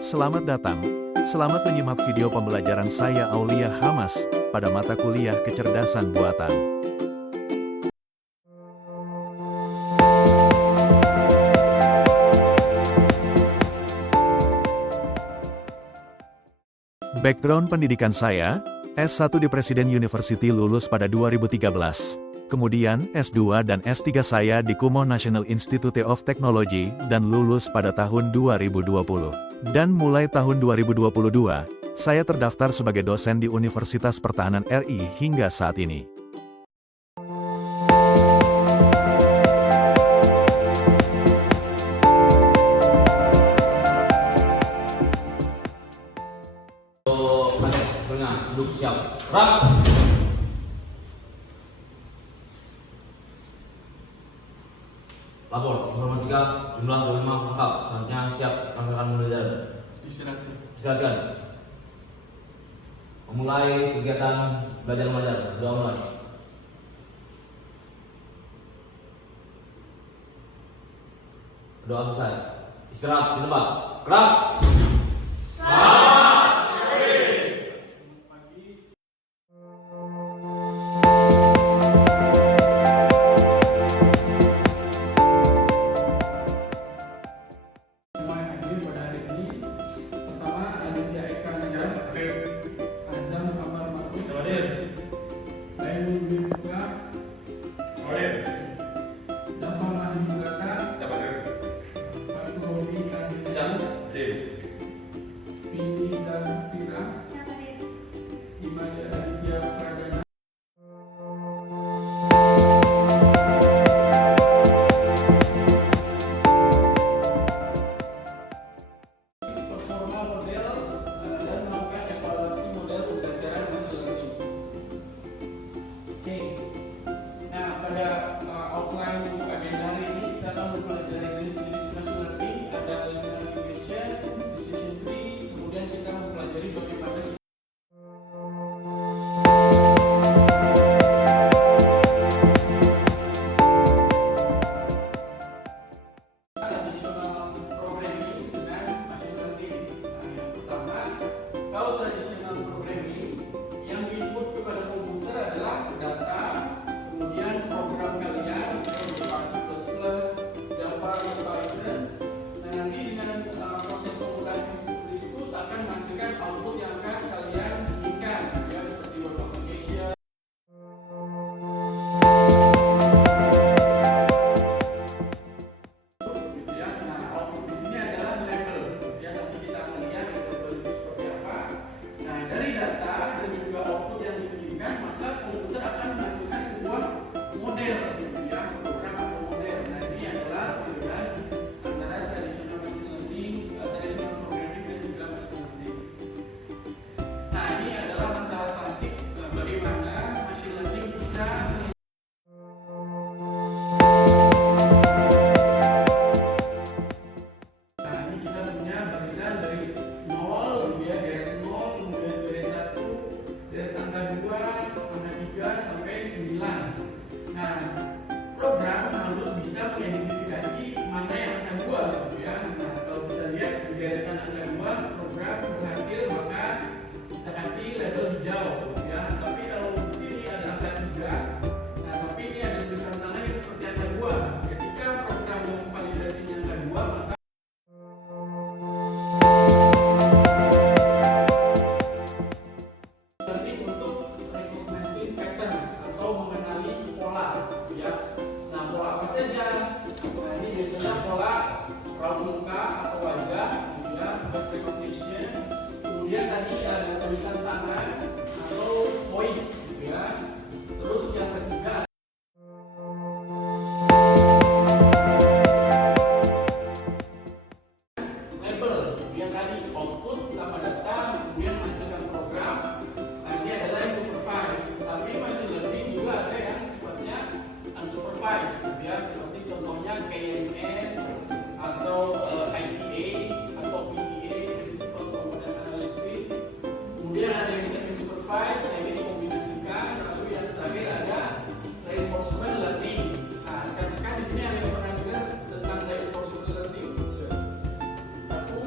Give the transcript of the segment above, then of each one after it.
Selamat datang. Selamat menyimak video pembelajaran saya Aulia Hamas pada mata kuliah Kecerdasan Buatan. Background pendidikan saya, S1 di Presiden University lulus pada 2013. Kemudian S2 dan S3 saya di Kumoh National Institute of Technology dan lulus pada tahun 2020. Dan mulai tahun 2022, saya terdaftar sebagai dosen di Universitas Pertahanan RI hingga saat ini. Duduk siap. Rak. Lapor, informatika, jumlah 25 lengkap. Selanjutnya siap melaksanakan pembelajaran. Silakan. Memulai kegiatan belajar mengajar. Doa mulai. Doa selesai. Istirahat di tempat. Gerak. Kemudian tadi ada tulisan tangan atau voice, ya. Terus yang ketiga label, yang tadi output sama data, kemudian menghasilkan program. Nah, ini adalah yang supervised. Tapi machine learning juga ada yang sifatnya unsupervised, ya. Seperti contohnya KNN atau ICA atau PCA. Kemudian ada yang semi supervised, nah ini dikombinasikan. Lalu yang terakhir ada reinforcement learning. Nah, rekan-rekan di sini ada yang pernah dengar tentang reinforcement learning? Satu.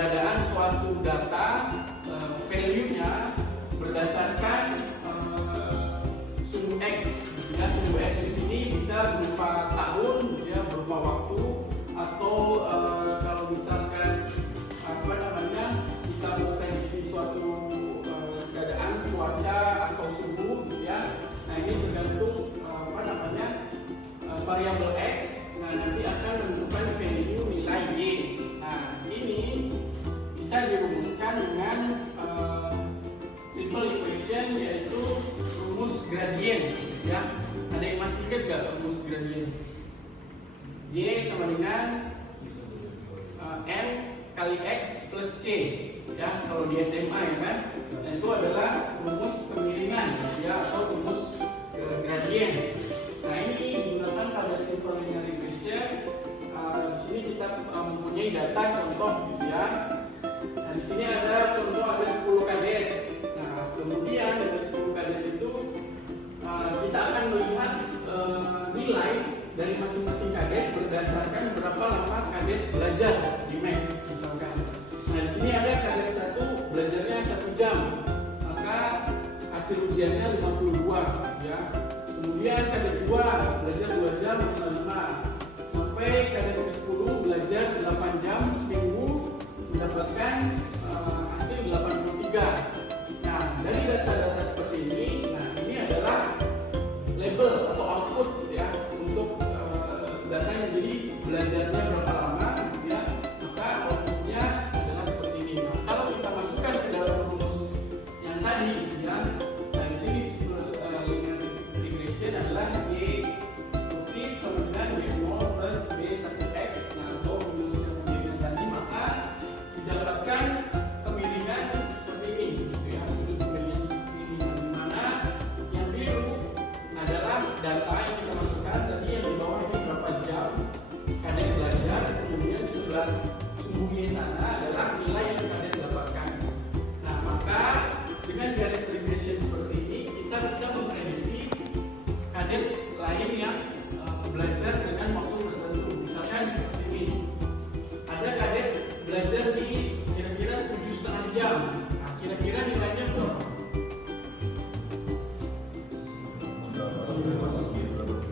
keberadaan suatu data value-nya berdasarkan sumbu X. Ya, sumbu X di sini bisa berupa tahun, ya, berupa waktu, atau kalau misalkan kita mau prediksi suatu keadaan cuaca atau suhu, ya. Nah, ini tergantung variabel X. Nah, nanti akan menentukan value nilai Y. Nah, ini bisa dirumuskan dengan simple equation, yaitu rumus gradient, ya. Ada yang masih ingat gak rumus gradient? Y sama dengan N kali X plus C, ya, kalau di SMA, ya kan. Dan itu adalah rumus kemiringan, ya, atau rumus gradient. Nah, ini digunakan pada simple linear regression. Di sini kita mempunyai data contoh, gitu ya. Nah, di sini ada contoh, ada 10 kadet. Nah, kemudian dari 10 kadet itu kita akan melihat nilai dari masing-masing kadet berdasarkan berapa lama kadet belajar di MES, misalkan. Nah, di sini ada kadet 1 belajarnya 1 jam, maka hasil ujiannya 52, ya. Kemudian kadet 2 belajar 2 jam 55, sampai kadet 10 belajar 8 jam seminggu mendapatkan hasil 83. Nah, dari data-data seperti ini, nah ini adalah label atau output, ya, untuk datanya. Jadi belajarnya berapa lama, ya, maka outputnya adalah seperti ini. Nah, kalau kita masukkan ke dalam rumus yang tadi, ya, nah di sini regression adalah Y putih sama dengan Y0 plus B1X. Nah, atau rumus yang kemudian tadi, maka didapatkan kemiringan seperti ini, gitu ya, sudut kemiringan seperti ini, di mana yang biru adalah data yang kita masukkan tadi, yang di bawah ini berapa jam kadet belajar, kemudian di sebelah sumbu Y sana adalah nilai yang kadet dapatkan. Nah, maka dengan garis regression seperti ini kita bisa memprediksi kadet lain yang belajar dengan waktu tertentu. Misalkan seperti ini, ada kadet belajar di kira-kira 7,5 jam. Nah, kira-kira nilainya berapa?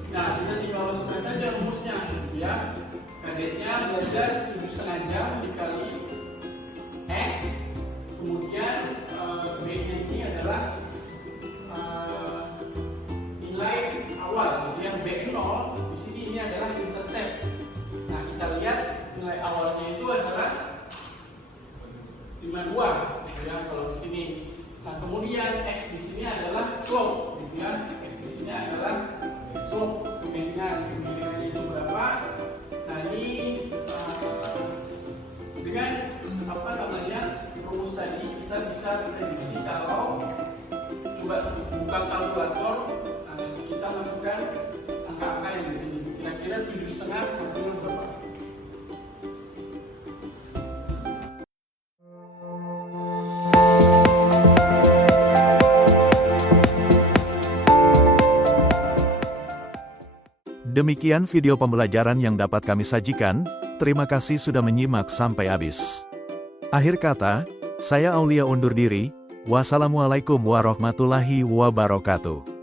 Nah, bisa tinggal masukkan saja rumusnya, ya. Kadetnya belajar 7,5 jam dikali X, kemudian B-nya ini adalah nilai awal, yang B0 di sini ini adalah intercept. Nah, kita lihat nilai awalnya itu adalah 52, gitu ya, kalau di sini. Nah, kemudian X di sini adalah slope, gitu ya. X di sini adalah slope kemiringannya itu berapa? Nah, ini dengan rumus tadi kita bisa prediksi. Kalau coba buka kalkulator, kita masukkan angka-angka yang di sini. Kira-kira 7,5 hasilnya berapa? Demikian video pembelajaran yang dapat kami sajikan. Terima kasih sudah menyimak sampai habis. Akhir kata, saya Aulia undur diri. Wassalamualaikum warahmatullahi wabarakatuh.